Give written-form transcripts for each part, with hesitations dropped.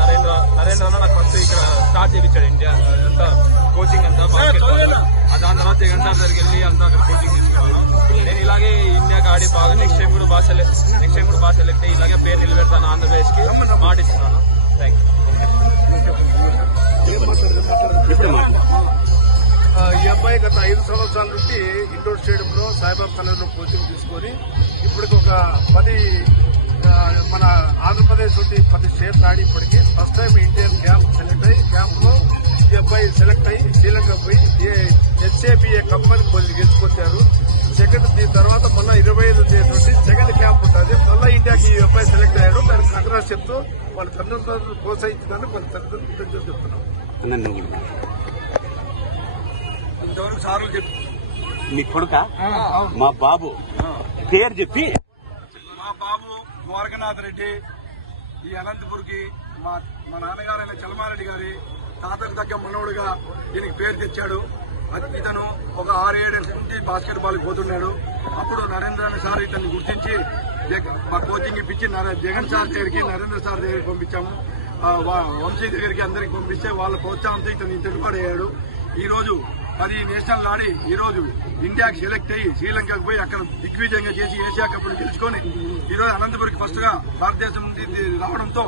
నరేంద్ర నాకు ఫస్ట్ ఇక్కడ స్టార్ట్ చేయించాడు ఇండియా అంతా కోచింగ్ అంతా బాస్కెట్బాల్. దాని తర్వాత జగన్ దగ్గరికి వెళ్ళి అంతా అక్కడ కోచింగ్ తీసుకున్నాను. నేను ఇలాగే ఇండియాకి ఆడి బాగా నెక్స్ట్ టైం కూడా బాగా సెలెక్ట్ అయ్యి ఇలాగే పేరు నిలబెడతాను ఆంధ్రప్రదేశ్ కి మాటిస్తున్నాను. Thank you. ఈ అబ్బాయి గత 5 సంవత్సరాల నుండి ఇండోర్ స్టేడియంలో సాయిబాబా కలర్లో కోచింగ్ తీసుకొని ఇప్పటికి ఒక 10 మన ఆంధ్రప్రదేశ్ నుండి 10 స్టేట్స్ ఆడి ఇప్పటికి first time Indian camp select అయ్యి క్యాంప్ లో ఈ అబ్బాయి సెలెక్ట్ అయ్యి శ్రీలంక పోయి HABA కంపెనీ గెలుచుకొచ్చారు. సెకండ్ దీని తర్వాత మళ్ళీ 25 తేదీ నుండి సెకండ్ క్యాంప్ ఉంటుంది. మళ్ళీ ఇండియాకి ఈ అబ్బాయి సెలెక్ట్ అయ్యాడు. దానికి కంగ్రాట్స్ చెప్తూ వాళ్ళ తల్లిదండ్రులను ప్రోత్సహించడానికి వాళ్ళ తల్లిదండ్రులు చెప్తున్నాం. ఇంతవరకు సార్లు చెప్పి మీ కొడుక మా బాబు పేరు చెప్పి మా బాబు ద్వారకనాథ్ రెడ్డి ఈ అనంతపూర్కి మా నాన్నగారైన చలమారెడ్డి గారి తాతకు తగ్గ మనవుడుగా దీనికి పేరు తెచ్చాడు. ఇతను ఒక 6-7 నుంచి బాస్కెట్ బాల్ పోతున్నాడు. అప్పుడు నరేంద్ర సార్ ఇతన్ని గుర్తించి మా కోచింగ్ ఇప్పించి జగన్ సార్ దగ్గరికి నరేంద్ర సార్ దగ్గరికి పంపించాము. వంశీ దగ్గరికి అందరికి పంపిస్తే వాళ్ళ ప్రోత్సాహంతో ఇతను ఇంతటిపాడయ్యాడు. ఈ రోజు 10 నేషనల్ ఆడి ఈ రోజు ఇండియాకి సెలెక్ట్ అయ్యి శ్రీలంకకు పోయి అక్కడ దిగ్విజయంగా చేసి ఏషియా కప్ గెలుచుకొని ఈ రోజు అనంతపురికి ఫస్ట్ గా భారతదేశం నుండి రావడంతో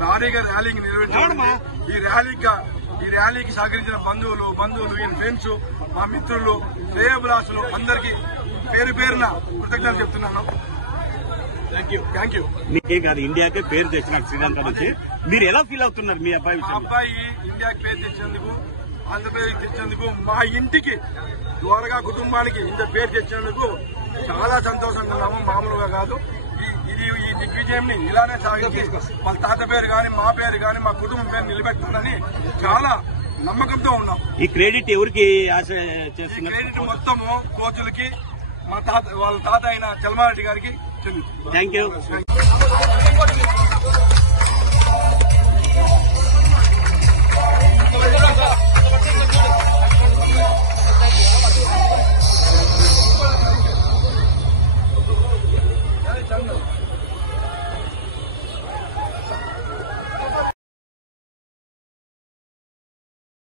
భారీగా ర్యాలీకి నిర్వహించారు. ఈ ర్యాలీకి సహకరించిన బంధువులు ఈయన ఫ్రెండ్స్, మా మిత్రులు, శ్రేయోభిలాషులు అందరికీ పేరు పేరున కృతజ్ఞతలు చెప్తున్నాను. Thank you. మీకే కాదు ఇండియాకే పేరు తెచ్చినాడు శ్రీలంక నుంచి. మీరు ఎలా ఫీల్ అవుతున్నారు మీ అబ్బాయి? మా అబ్బాయి ఇండియాకి పేరు తెచ్చినందుకు, ఆంధ్రప్రదేశ్ తెచ్చినందుకు, మా ఇంటికి ద్వారగా కుటుంబానికి ఇంత పేరు తెచ్చినందుకు చాలా సంతోషంగా ఉన్నాము. మామూలుగా కాదు. ఈ దిగ్విజయంని ఇలానే సాగించి వాళ్ళ తాత పేరు గాని మా పేరు గాని మా కుటుంబం పేరు నిలబెట్టాలని చాలా నమ్మకంతో ఉన్నాం. ఈ క్రెడిట్ ఎవరికి ఆశ చేస్తున్నారు? క్రెడిట్ మొత్తము కోచులకి వాళ్ళ తాత అయిన చలమారెడ్డి గారికి చెందుతుంది. Thank you.